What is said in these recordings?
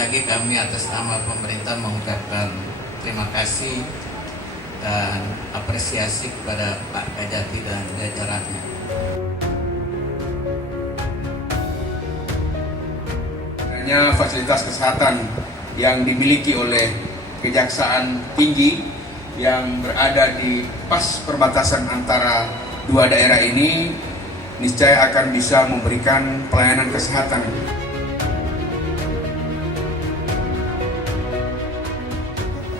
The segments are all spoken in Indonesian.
lagi kami atas nama pemerintah mengucapkan terima kasih dan apresiasi kepada Pak Kajati dan jajarannya. Hanya fasilitas kesehatan yang dimiliki oleh Kejaksaan Tinggi yang berada di pas perbatasan antara dua daerah ini niscaya akan bisa memberikan pelayanan kesehatan.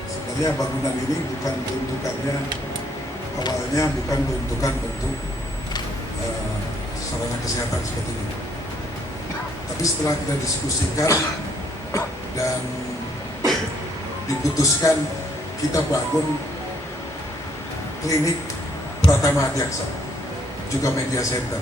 Sebenarnya bangunan ini bukan peruntukannya, awalnya bukan peruntukan untuk sarana kesehatan seperti ini. Tapi setelah kita diskusikan dan diputuskan, kita bangun klinik Pratama Adiaksa, juga media center.